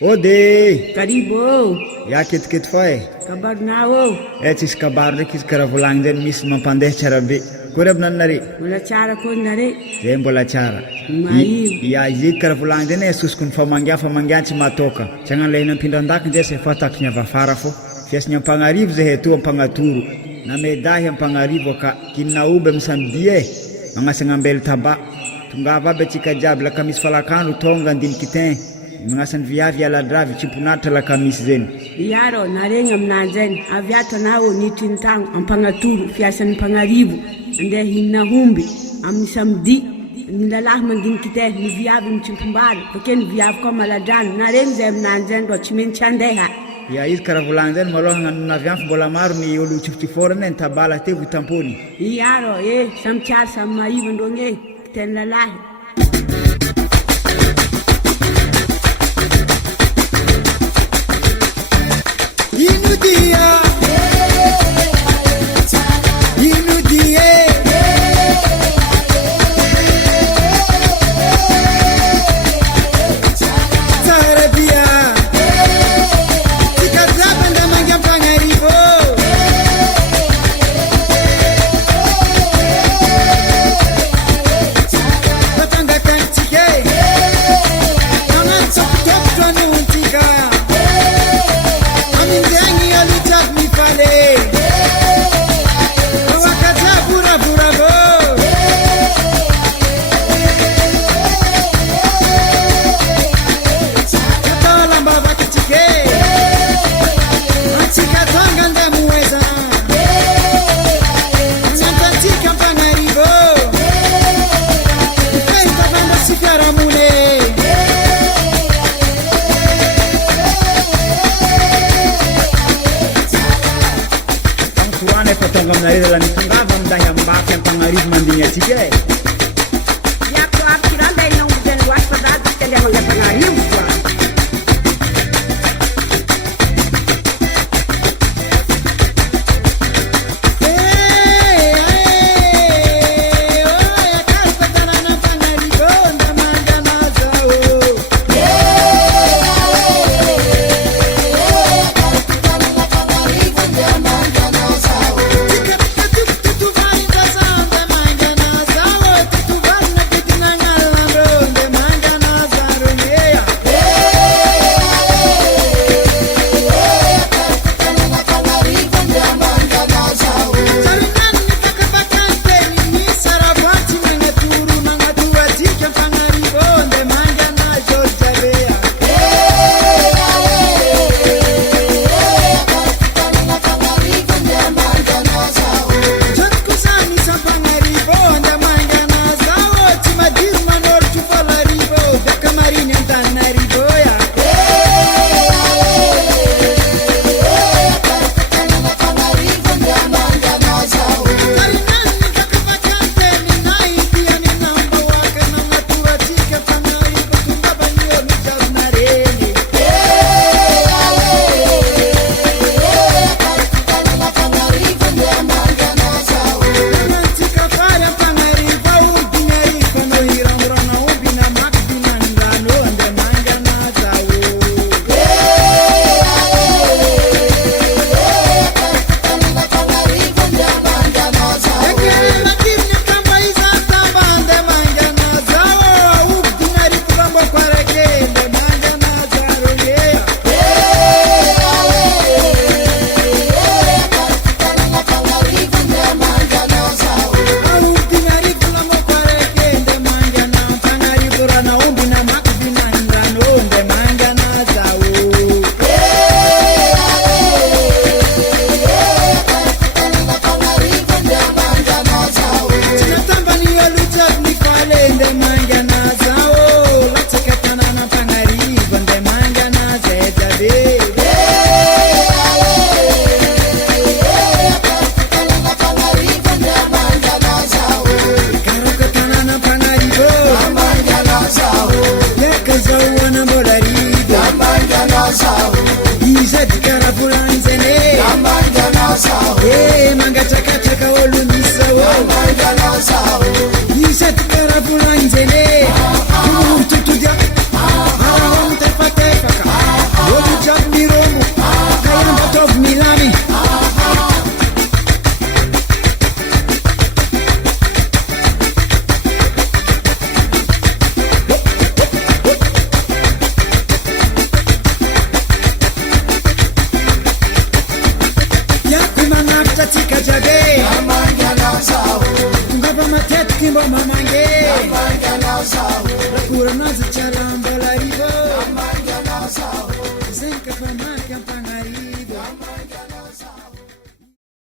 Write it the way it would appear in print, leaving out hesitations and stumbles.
Ode! Karibu. Ya kitu fa Kabar nao. tsisy kabaro ndraiky izy karaha volagny zany misy mampandeha tsara be. Kory aby nanare? Mbola tsara ko nare. Zay mbola tsara. Mahivo. Ya izy karaha volagny zany asosiko ny famangian tsy matoka. Tsy agnan'ilay nampindra andakiny zay say fatako ny avafara fô. Fiasiny ampagnarivo zay heto ampagnatoro. Na medahy ampagnarivo ka kinna oby amin'ny samedi magnasana ambely taba. Tongava aby atsika jiaby la kamisy falakandro tonga andiniky tin. Mangasany viavy aladravy tsimponatra la kamisy zeny. Iaro naregna aminanjany aviato nao nitintagno ampagnatoro fiasan'ny mpagnarivo andeha hinna humby amin'ny samedi ny lalahy mandiniky te ny viavy mitsimpombary bakeo ny viavy koa maladrano naregny zay aminanjany ro tsy maintsy andeha. Ya izy karaha volagny zany maloha navianfo mbola maro ny olo tsifotsiforany ny tabala te vitampony. Iaro samy tsara samy mahivo ndrogny ten lalahy. Aminareo la nitongava amindahy ambafy ampagnarivo mandigny atsika Iako aby kiranda ina ombizany loasy fa dady tsy andeha mangampagnarivo koa. Pulang jene, tutudia, arang tepa. Kimba mamange Rakura nazi charamba